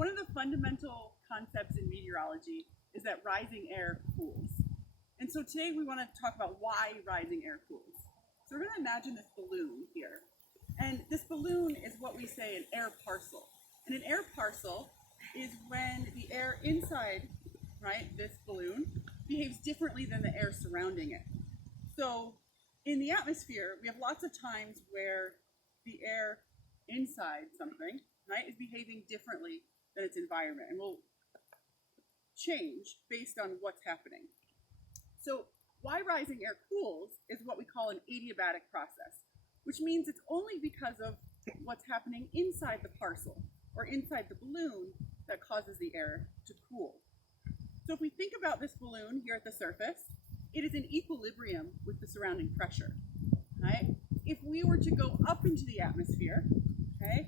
One of the fundamental concepts in meteorology is that rising air cools. And so today we want to talk about why rising air cools. So we're going to imagine this balloon here. And this balloon is what we say an air parcel. And an air parcel is when the air inside, right, this balloon behaves differently than the air surrounding it. So in the atmosphere, we have lots of times where the air inside something, right, is behaving differently than its environment and will change based on what's happening. So why rising air cools is what we call an adiabatic process, which means it's only because of what's happening inside the parcel or inside the balloon that causes the air to cool. So if we think about this balloon here at the surface, it is in equilibrium with the surrounding pressure, right? If we were to go up into the atmosphere, okay,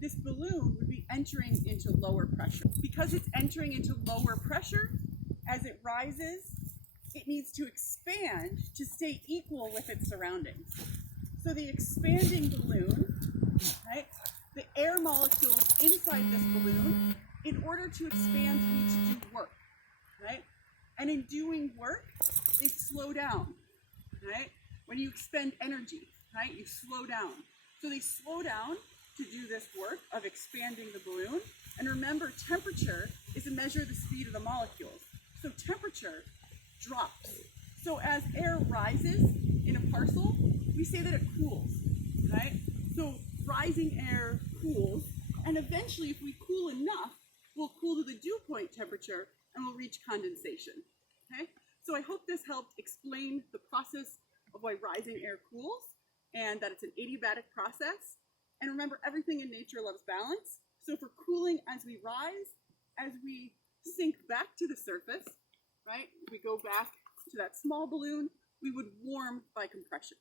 this balloon would be entering into lower pressure. Because it's entering into lower pressure, as it rises, it needs to expand to stay equal with its surroundings. So the expanding balloon, right, the air molecules inside this balloon, in order to expand, need to do work, right? And in doing work, they slow down, right? When you expend energy, right, you slow down. So they slow down to do this work of expanding the balloon. And remember, temperature is a measure of the speed of the molecules. So temperature drops. So as air rises in a parcel, we say that it cools, right? So rising air cools, and eventually if we cool enough, we'll cool to the dew point temperature and we'll reach condensation, okay? So I hope this helped explain the process of why rising air cools and that it's an adiabatic process. And remember, everything in nature loves balance. So if we're cooling as we rise, as we sink back to the surface, right, we go back to that small balloon, we would warm by compression.